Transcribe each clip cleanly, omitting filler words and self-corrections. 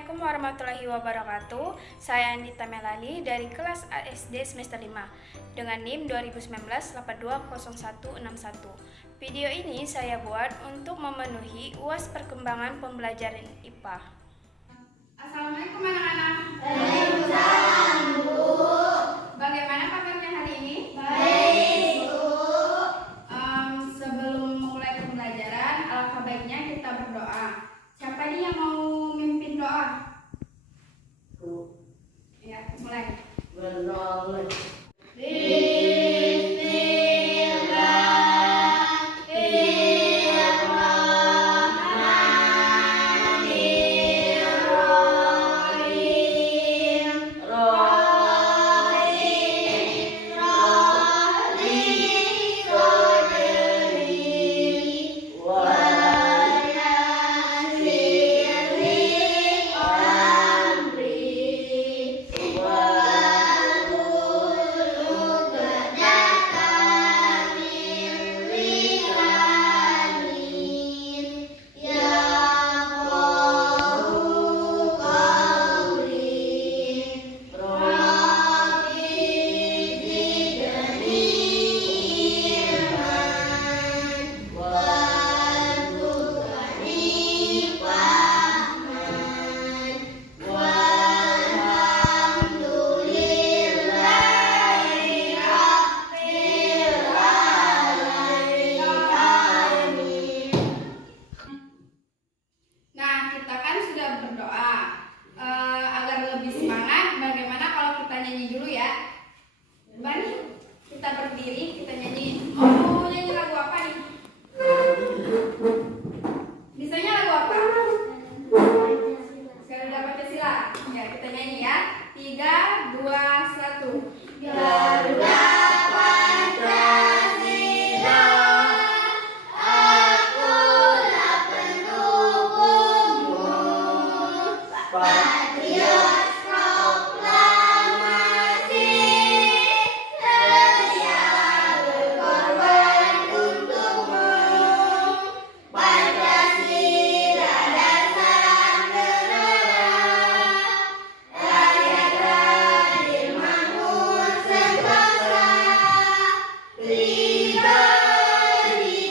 Assalamualaikum warahmatullahi wabarakatuh. Saya Anita Melali dari kelas SD semester 5 dengan NIM 2019-820161. Video ini saya buat untuk memenuhi UAS perkembangan pembelajaran IPA. Assalamualaikum anak-anak. Waalaikumsalam, Bu. Bagaimana kabarnya hari ini? Baik, Bu. Sebelum memulai pembelajaran, alangkah baiknya kita berdoa. Siapa nih yang mau mimpin doa? Ya, mulai. Berdoa. Kita berdiri, kita nyanyi. Oh, nyanyi lagu apa nih? Bisanya lagu apa? Garuda Pancasila. Ya, kita nyanyi ya. 3, 2, 1. Garuda Pancasila, akulah pendukungmu. Patriot proklamasi, sedia berkorban untukmu. Pancasila dasar negara, rakyat hadir makmur sentosa, pribadi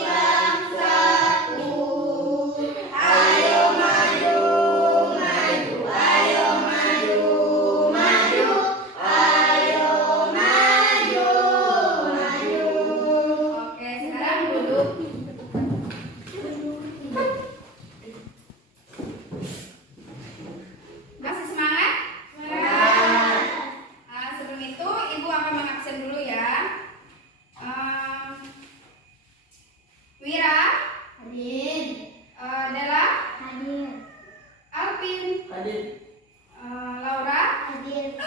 bangsaku. Ayo maju, maju, ayo maju, maju, ayo maju, maju. Oke, sekarang duduk. Masih semangat? Sebelum itu, Ibu akan mengabsen dulu ya. Wira, Hadir, Dela, hadir, Alvin, hadir, Laura, hadir.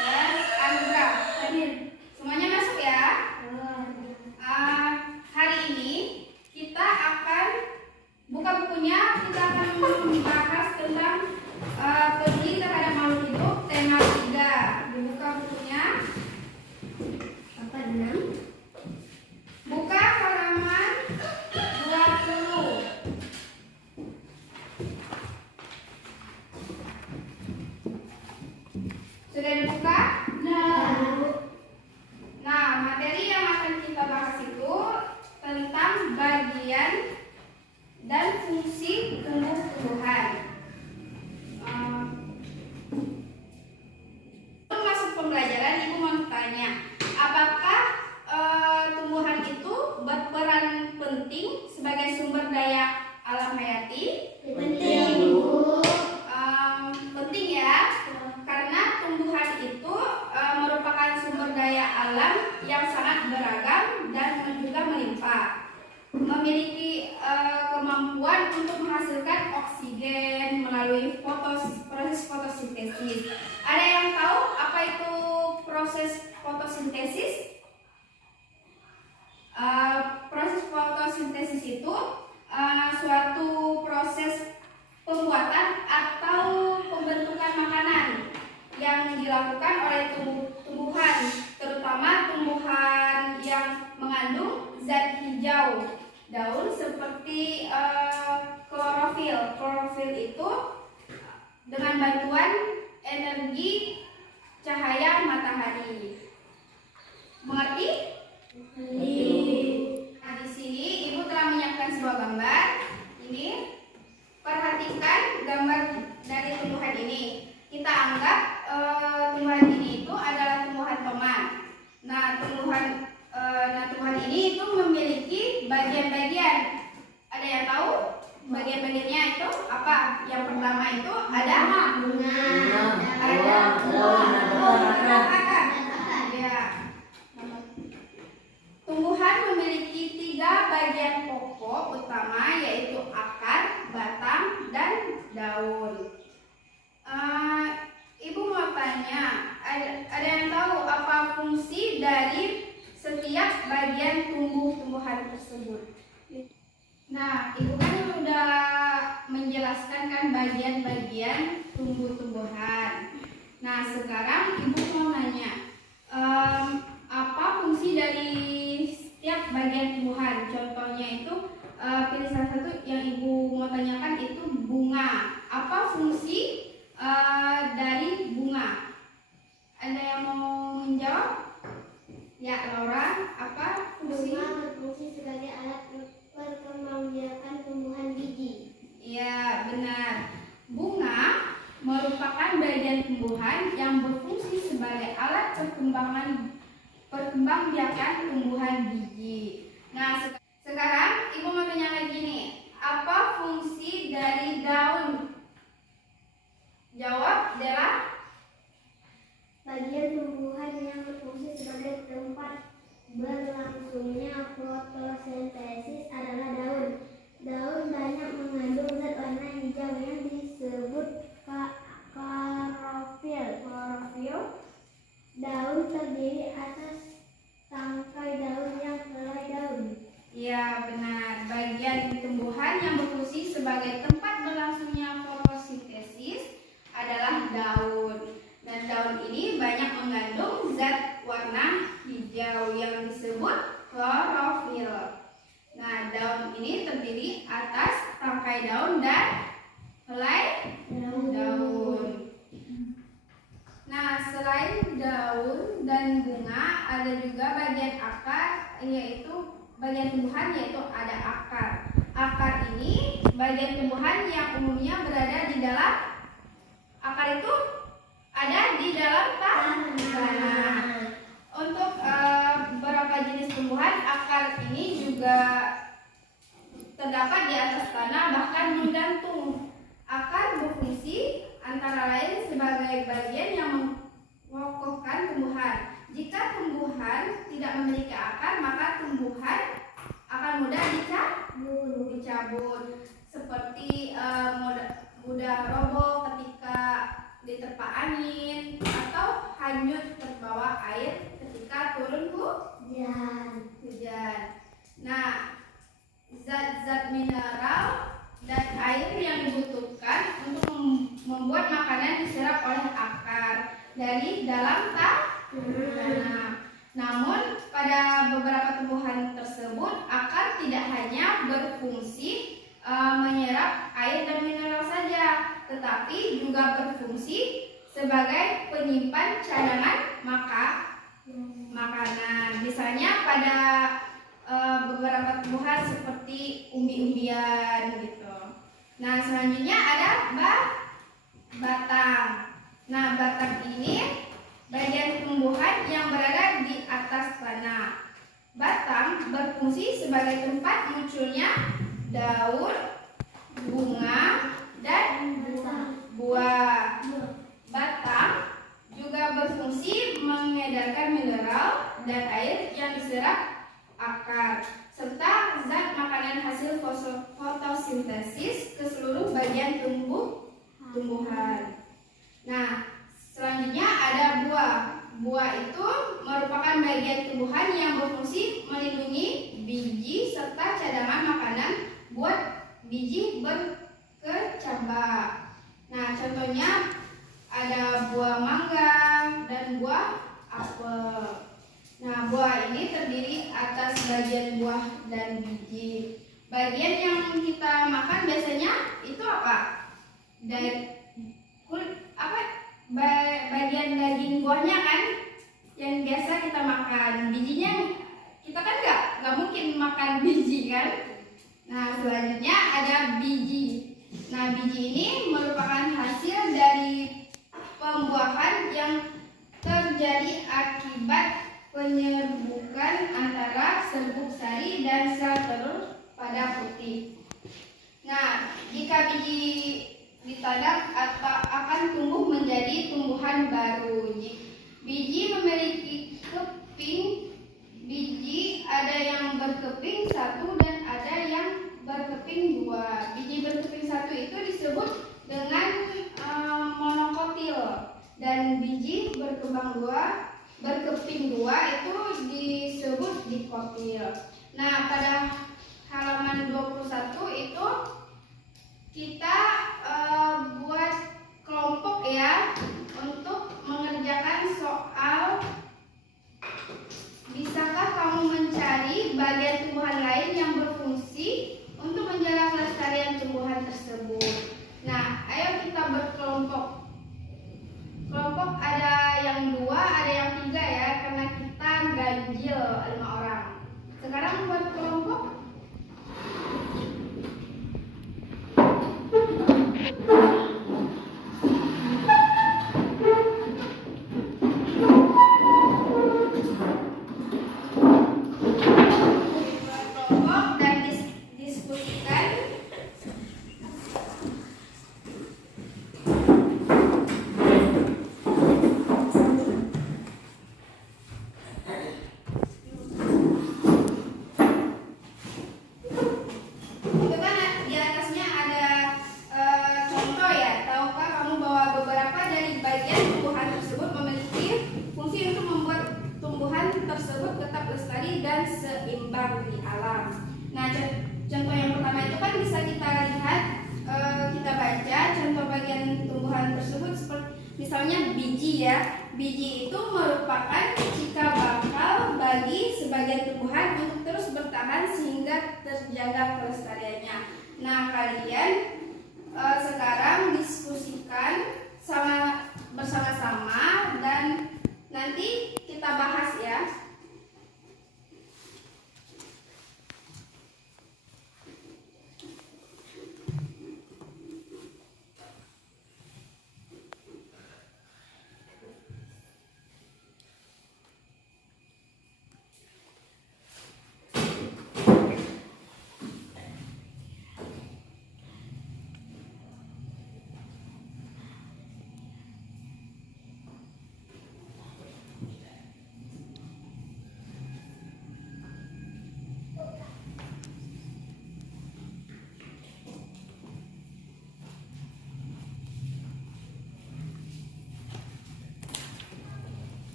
dan Andra hadir. Semuanya masuk ya. Hari ini kita akan buka bukunya. Kita akan membahas tentang peduli terhadap makhluk hidup, tema 3. Dibuka bukunya. Apa 6? Buka halaman 20. Sudah dibuka? Nah, materi yang akan kita bahas itu tentang bagian dan fungsi tumbuh-tumbuhan. Sebelum masuk pembelajaran, Ibu mau tanya, apakah tumbuhan itu berperan penting sebagai sumber daya alam hayati? Penting, Bu. Penting ya, karena tumbuhan itu merupakan sumber daya alam yang sangat beragam dan juga melimpah. Memiliki kemampuan untuk menghasilkan oksigen melalui proses fotosintesis. Ada yang tahu apa itu proses fotosintesis? Proses fotosintesis itu suatu proses pembuatan atau pembentukan makanan yang dilakukan oleh tumbuhan, terutama tumbuhan yang mengandung zat hijau daun seperti klorofil. Klorofil itu dengan bantuan energi cahaya matahari. Mengerti? Nah, di sini Ibu telah menyiapkan sebuah gambar. Ini perhatikan gambar dari tumbuhan ini. Kita anggap tumbuhan ini itu adalah tumbuhan tomat. Nah, tumbuhan ini itu memiliki bagian-bagian. Ada yang tahu bagian-bagiannya itu apa? Yang pertama itu ada bunga, ada buah, akar. Ya. Tumbuhan memiliki 3 bagian pokok utama, yaitu akar, batang, dan daun. Ibu mau tanya, ada yang tahu apa fungsi dari setiap bagian tumbuh-tumbuhan tersebut? Nah, Ibu kan sudah menjelaskan kan bagian-bagian tumbuh-tumbuhan. Nah, sekarang Ibu mau nanya, apa fungsi dari setiap bagian tumbuhan? Contohnya itu, pilih salah satu yang Ibu mau tanyakan itu bunga. Apa fungsi dari bunga? Ada yang mau menjawab? Ya, Laura, apa fungsi? bunga berfungsi sebagai alat perkembangbiakan tumbuhan biji. Ya, benar. Bunga merupakan bagian tumbuhan yang berfungsi sebagai alat perkembangbiakan tumbuhan biji. Nah, sekarang Ibu mau tanya lagi nih, apa fungsi dari daun? Jawab, Dela. Bagian tumbuhan yang berfungsi sebagai tempat berlangsungnya fotosintesis adalah daun. Daun banyak mengandung zat warna hijau yang disebut klorofil. Daun terdiri atas tangkai daun yang helai daun. Ya, benar. Bagian tumbuhan yang berfungsi sebagai tempat berlangsungnya fotosintesis adalah daun. Dan daun ini banyak mengandung zat warna hijau yang disebut klorofil. Nah, daun ini terdiri atas tangkai daun dan helai daun. Nah, selain daun dan bunga, ada juga bagian akar, yaitu bagian tumbuhan, yaitu ada akar. Akar ini bagian tumbuhan yang umumnya berada di dalam. Akar itu ada di dalam tanah. Untuk beberapa jenis tumbuhan, akar ini juga terdapat di atas tanah, bahkan menggantung. Akar berfungsi antara lain sebagai bagian yang mengokohkan tumbuhan. Jika tumbuhan tidak memiliki akar, maka tumbuhan akan mudah dicabut, seperti mudah roboh ketika diterpa angin atau hanyut terbawa air ketika turun hujan. Nah, zat-zat mineral dan air yang dibutuhkan untuk membuat makanan diserap oleh akar dari dalam tanah. Namun, pada beberapa tumbuhan tersebut, akar tidak hanya berfungsi menyerap air dan mineral saja, tetapi juga berfungsi sebagai penyimpan cadangan makanan. Misalnya pada beberapa tumbuhan seperti umbi-umbian gitu. Nah, selanjutnya ada batang. Nah, batang ini bagian tumbuhan yang berada di atas tanah. Batang berfungsi sebagai tempat munculnya daun, bunga, dan buah. Batang juga berfungsi mengedarkan mineral dan air yang diserap akar, serta zat makanan hasil fotosintesis ke seluruh bagian tumbuhan. Nah, selanjutnya ada buah. Buah itu merupakan bagian tumbuhan yang berfungsi melindungi biji serta cadangan makanan buat biji berkecambah. Nah, contohnya ada buah mangga dan buah apel. Nah, buah ini terdiri atas bagian buah dan biji. Bagian yang kita makan biasanya itu apa? bagian daging buahnya kan yang biasa kita makan. Bijinya kita kan nggak mungkin makan biji kan. Nah, selanjutnya ada biji. Nah, biji ini merupakan hasil dari pembuahan yang terjadi akibat penyerbukan antara serbuk sari dan sel telur pada putih. Nah, jika biji ditanam akan tumbuh menjadi tumbuhan baru. Biji memiliki keping. Biji ada yang berkeping satu dan ada yang berkeping dua. Biji berkeping satu itu disebut dengan monokotil, dan biji berkeping dua itu disebut dikotil. Nah, pada halaman 21 itu kita buat kelompok ya untuk mengerjakan soal. Bisakah kamu mencari bagian tumbuhan lain yang berfungsi untuk menjaga kelestarian tumbuhan tersebut? Nah, ayo kita berkelompok. Kelompok ada yang 2, ada yang 3 ya, karena kita ganjil 5 orang. Sekarang buat kelompok. Tersebut tetap lestari dan seimbang di alam. Nah, contoh yang pertama itu kan bisa kita lihat, kita baca contoh bagian tumbuhan tersebut seperti misalnya biji ya. Biji itu merupakan cikal bakal bagi sebagian tumbuhan untuk terus bertahan sehingga terjaga kelestariannya. Nah, kalian sekarang diskusikan bersama-sama dan nanti kita bahas ya.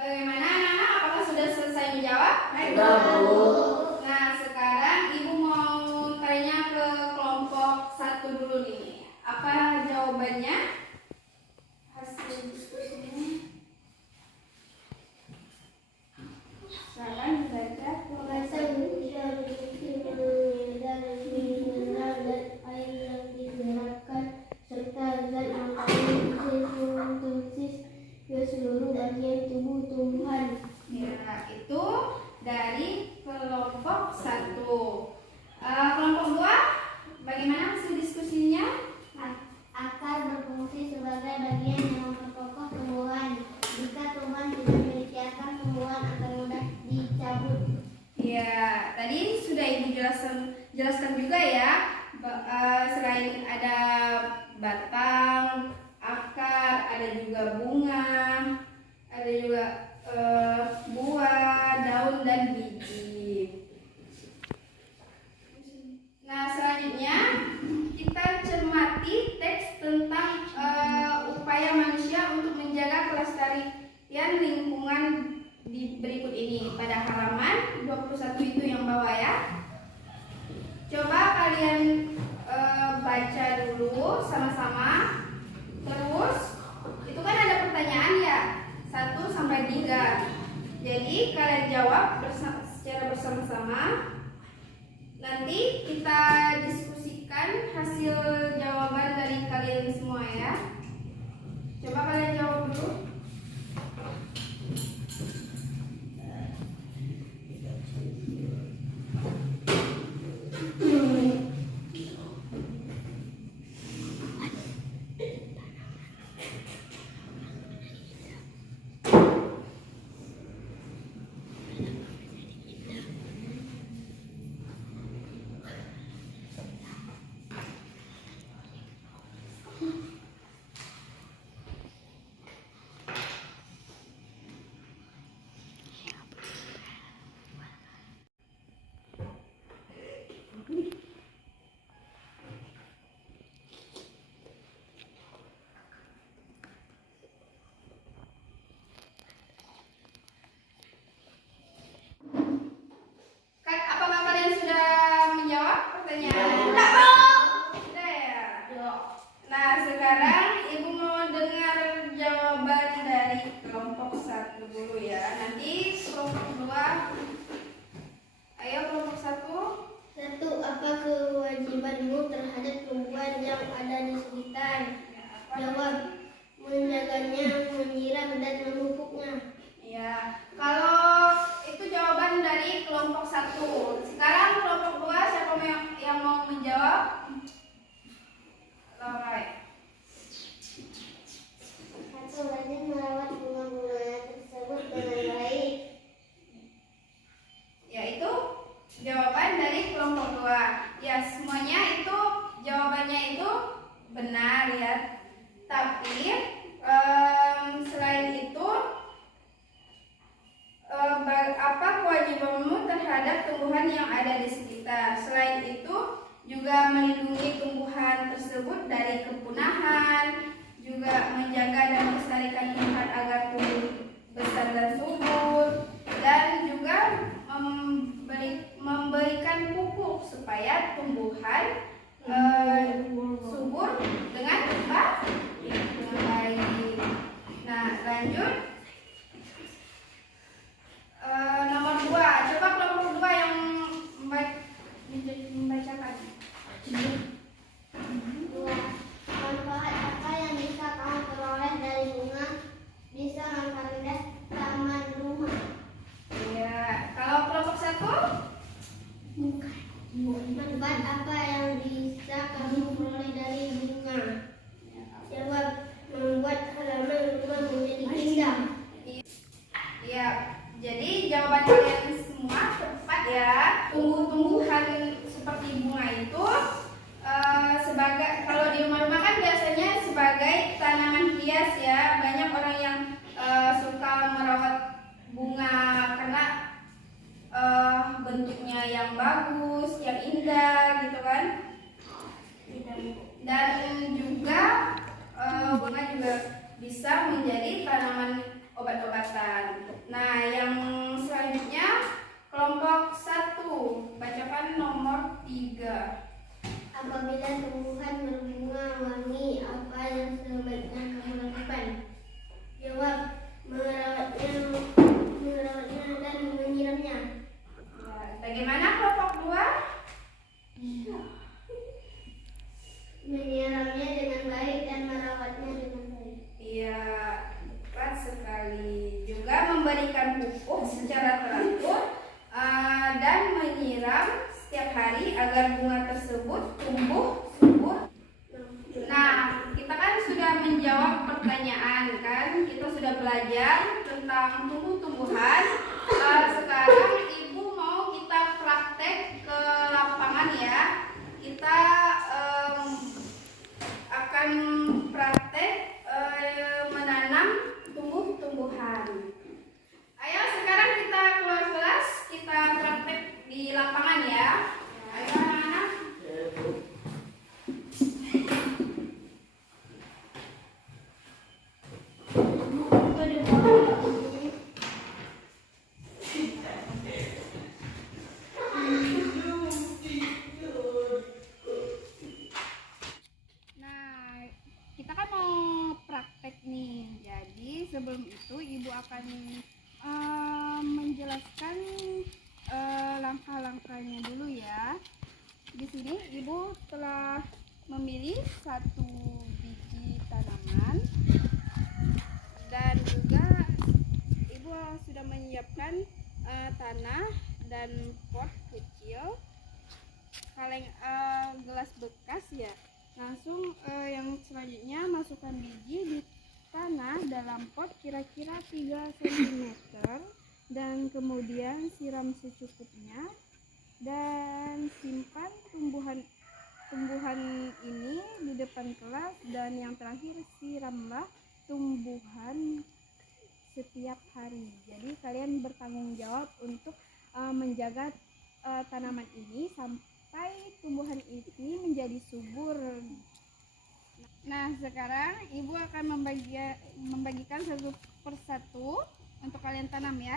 Bagaimana anak-anak? Apakah sudah selesai menjawab? Sudah, Bu. Nah, sekarang Ibu mau tanya ke kelompok 1 dulu nih. Apa jawabannya? Hasil diskusinya. Salah dibaca. Memasak bisa memiliki dan mineral dan air yang digerakkan serta zat makanan fotosintesa ke seluruh bagian tubuh tumbuhan. Ya, itu dari kelompok 1. Kelompok 2, bagaimana hasil diskusinya? Akar berfungsi sebagai bagian yang memperkokoh tumbuhan. Jika tumbuhan tidak memiliki akar, tumbuhan akan mudah dicabut. Ya, tadi sudah Ibu jelaskan juga ya. Selain ada batang, akar, ada juga bunga, ada juga buah, daun, dan biji. Nah, selanjutnya kita cermati teks tentang upaya manusia untuk menjaga kelestarian lingkungan di berikut ini pada halaman 21 itu yang bawah ya. Coba kalian baca dulu sama-sama. Terus itu kan ada pertanyaan ya 1 sampai 3. Jadi kalian jawab secara bersama-sama. Nanti kita diskusikan hasil jawaban dari kalian semua ya. Coba kalian jawab dulu. Apakah kalian sudah menjawab pertanyaan? Sudah ya? Nah, sekarang Ibu mau dengar jawaban dari kelompok 1 dulu ya. Nanti kelompok 2. Ayo kelompok 1. 1. Apa kewajibanmu terhadap tumbuhan yang ada di sekitar? Jawab, menjaganya, menyiram dan memupuknya. Ya, kalau itu jawaban dari kelompok 1. Sekarang kelompok 2, siapa yang mau menjawab? Alright. 1. Rajin merawat bunga-bunga tersebut dengan baik. Yaitu jawaban dari kelompok 2. Ya, semuanya itu jawabannya itu benar ya. Tapi selain itu apa kewajibanmu terhadap tumbuhan yang ada di sekitar? Selain itu juga melindungi tumbuhan tersebut dari kepunahan, juga menjaga dan melestarikan tumbuhan agar tumbuh besar dan subur, dan juga memberikan pupuk supaya tumbuhan subur dengan baik. Nah, lanjut. Nomor 2, coba kelompok 2 yang membacakan. 2. Manfaat apa yang bisa kamu peroleh dari bunga? Bisa memperindah taman rumah. Ya, kalau kelompok 1? Manfaat apa yang bisa kamu peroleh dari bunga? Jawab, membuat halaman rumah menjadi indah. Ya, jadi jawaban kalian semua tepat ya. Tumbuh-tumbuhan seperti bunga itu sebagai, kalau di rumah-rumah kan biasanya sebagai tanaman hias ya. Banyak orang yang suka merawat bunga karena bentuknya yang bagus, yang indah gitu kan. Dan juga bunga juga bisa menjadi tanaman obat-obatan. Nah, yang selanjutnya kelompok 1, bacakan nomor 3. Apabila tumbuhan berbunga wangi, apa yang sebaiknya kamu lakukan? Jawab, merawatnya dan menyiramnya. Ya, bagaimana kelompok 2? Menyiramnya dengan baik dan merawatnya dengan baik. Iya, tepat sekali. Juga memberikan pupuk secara teratur dan menyiram setiap hari agar bunga tersebut tumbuh subur. Nah, kita kan sudah menjawab pertanyaan kan? Kita sudah belajar tentang tumbuh-tumbuhan. Sekarang Ibu mau kita praktek ke lapangan ya. Kita akan praktek menanam tumbuh-tumbuhan. Ayo sekarang kita keluar kelas, kita praktek di lapangan ya. Ayo anak-anak. Nah, kita kan mau praktek nih. Jadi sebelum itu Ibu akan menjelaskan menjelaskan langkah-langkahnya dulu ya. Di sini Ibu telah memilih 1 biji tanaman dan juga Ibu sudah menyiapkan tanah dan pot kecil, kaleng gelas bekas ya. Langsung yang selanjutnya masukkan biji di tanah dalam pot kira-kira 3 cm dan kemudian siram secukupnya dan simpan tumbuhan ini di depan kelas, dan yang terakhir siramlah tumbuhan setiap hari. Jadi kalian bertanggung jawab untuk menjaga tanaman ini sampai tumbuhan ini menjadi subur. Nah, sekarang Ibu akan membagikan 1 persatu untuk kalian tanam ya.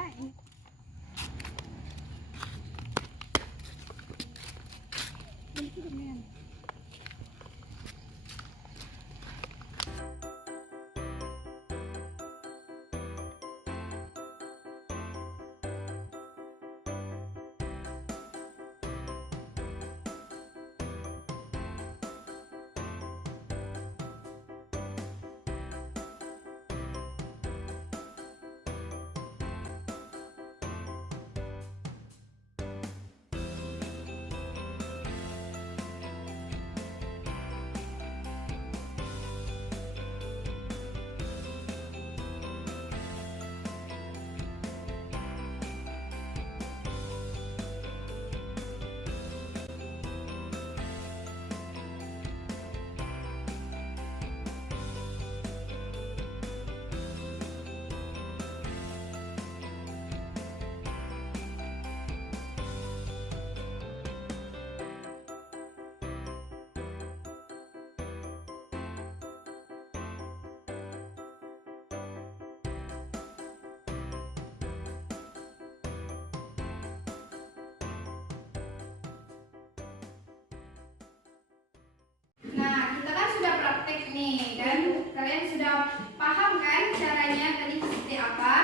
Nah, kita kan sudah praktek nih, dan kalian sudah paham kan caranya tadi seperti apa?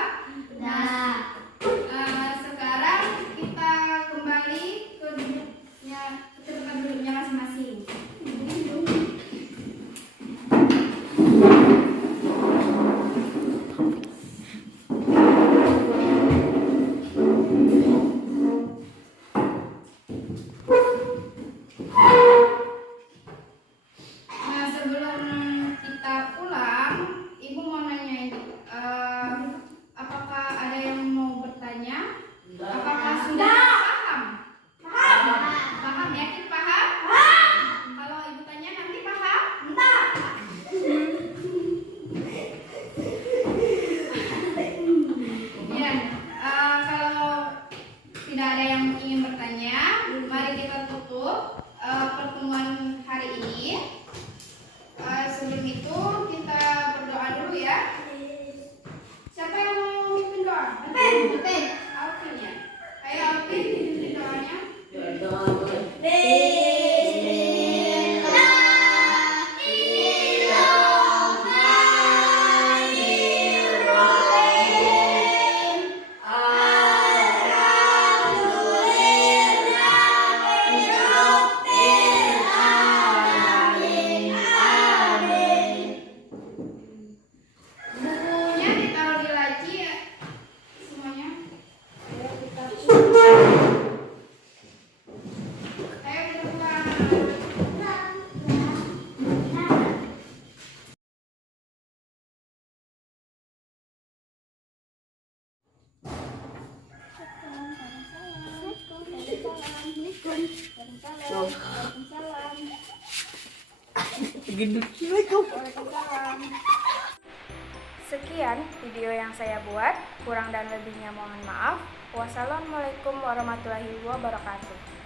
Nah, sekarang kita kembali ke tempat duduknya masing-masing. Pertemuan hari ini. Sebelum itu kita berdoa dulu ya. Siapa yang mau mimpin doa? Alvin. Alvin ya. Ayo Alvin, pimpin doanya. Sekian video yang saya buat, kurang dan lebihnya mohon maaf. Wassalamualaikum warahmatullahi wabarakatuh.